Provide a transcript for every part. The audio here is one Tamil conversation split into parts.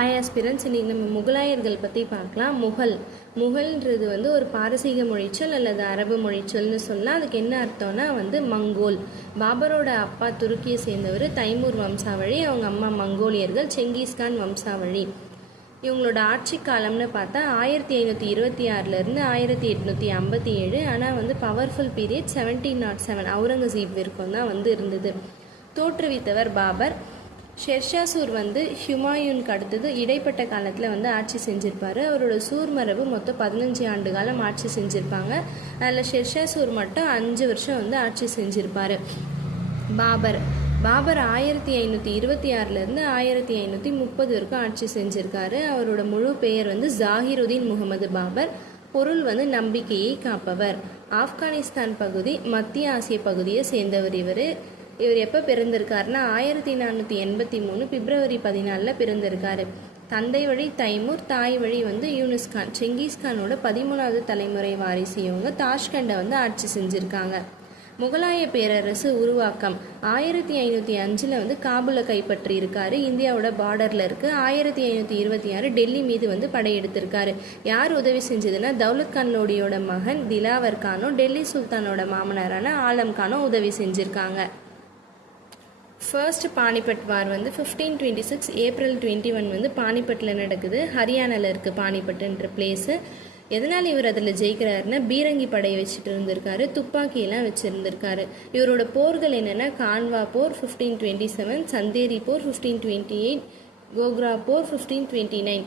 ஹாய் ஆஸ்பிரன்ஸ், இன்றைக்கி நம்ம முகலாயர்கள் பற்றி பார்க்கலாம். முகல்ன்றது வந்து ஒரு பாரசீக மொழிச்சொல் அல்லது அரபு மொழிச்சொல்னு சொல்லலாம். அதுக்கு என்ன அர்த்தம்னா மங்கோல். பாபரோட அப்பா துருக்கியை சேர்ந்தவர், தைமூர் வம்சாவழி. அவங்க அம்மா மங்கோலியர்கள், செங்கிஸ்கான் வம்சாவழி. இவங்களோட ஆட்சி காலம்னு பார்த்தா 1526 1857. ஆனால் பவர்ஃபுல் பீரியட் 1707 அவுரங்கசீப் வரைக்கும் தான் இருந்தது. தோற்றுவித்தவர் பாபர். ஷெர்ஷா ஹுமாயூனுக்கு அடுத்தது இடைப்பட்ட காலத்தில் ஆட்சி செஞ்சுருப்பார். அவரோட சூர் மரபு மொத்தம் 15 ஆண்டு காலம் ஆட்சி செஞ்சுருப்பாங்க. அதில் ஷெர்ஷா மட்டும் 5 வருஷம் ஆட்சி செஞ்சுருப்பார். பாபர் 1526 1530 வரைக்கும் ஆட்சி செஞ்சுருக்காரு. அவரோட முழு பெயர் ஜாகிருதீன் முகமது பாபர். பொருள் நம்பிக்கையை காப்பவர். ஆப்கானிஸ்தான் பகுதி, மத்திய ஆசிய பகுதியை சேர்ந்தவர். இவர் எப்போ பிறந்திருக்காருன்னா 1483 பிப்ரவரி 14 பிறந்திருக்காரு. தந்தை வழி தைமூர், தாய் வழி யூனுஸ்கான். செங்கிஸ்கானோட 13வது தலைமுறை வாரிசு. இவங்க தாஷ்கண்டை ஆட்சி செஞ்சுருக்காங்க. முகலாய பேரரசு உருவாக்கம் 1505 காபூலை கைப்பற்றி இருக்காரு. இந்தியாவோட பார்டரில் இருக்குது. 1526 டெல்லி மீது படையெடுத்திருக்காரு. யார் உதவி செஞ்சதுன்னா தௌலத் கான் லோடியோட மகன் திலாவர் கானும் டெல்லி சுல்தானோட மாமனாரான ஆலம் கானும் உதவி செஞ்சுருக்காங்க. ஃபர்ஸ்ட் பானிபட் வார் 1526 ஏப்ரல் 21 பானிபட்டில் நடக்குது. ஹரியானாவில் இருக்குது பானிபட்டுன்ற பிளேஸு. எதனால் இவர் அதில் ஜெயிக்கிறாருன்னா பீரங்கி படையை வச்சுட்டு இருந்திருக்காரு, துப்பாக்கியெல்லாம் வச்சுருந்துருக்காரு. இவரோட போர்கள் என்னென்னா கான்வா போர் 1527, சந்தேரி போர் 1528, கோக்ரா போர் 1529.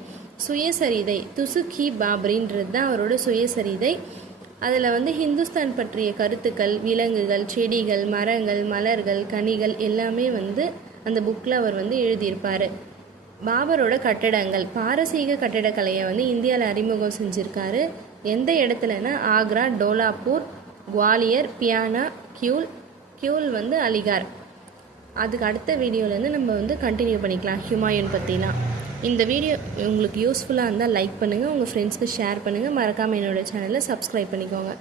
சுயசரிதை துசுக்-இ பாபரின்றது தான் அவரோட சுயசரிதை. அதில் ஹிந்துஸ்தான் பற்றிய கருத்துக்கள், விலங்குகள், செடிகள், மரங்கள், மலர்கள், கனிகள் எல்லாமே அந்த புக்கில் அவர் எழுதியிருப்பார். பாபரோட கட்டடங்கள், பாரசீக கட்டடக்கலையை இந்தியாவில் அறிமுகம் செஞ்சுருக்காரு. எந்த இடத்துலனா ஆக்ரா, டோலாப்பூர், குவாலியர், பியானா, கியூல் அலிகார். அதுக்கு அடுத்த வீடியோலேருந்து நம்ம கண்டினியூ பண்ணிக்கலாம் ஹுமாயூன் பற்றிலாம். இந்த வீடியோ உங்களுக்கு யூஸ்ஃபுல்லாக இருந்தால் லைக் பண்ணுங்கள், உங்கள் ஃப்ரெண்ட்ஸ்க்கு ஷேர் பண்ணுங்கள். மறக்காமல் என்னோடய சேனலை சப்ஸ்கிரைப் பண்ணிக்கோங்க.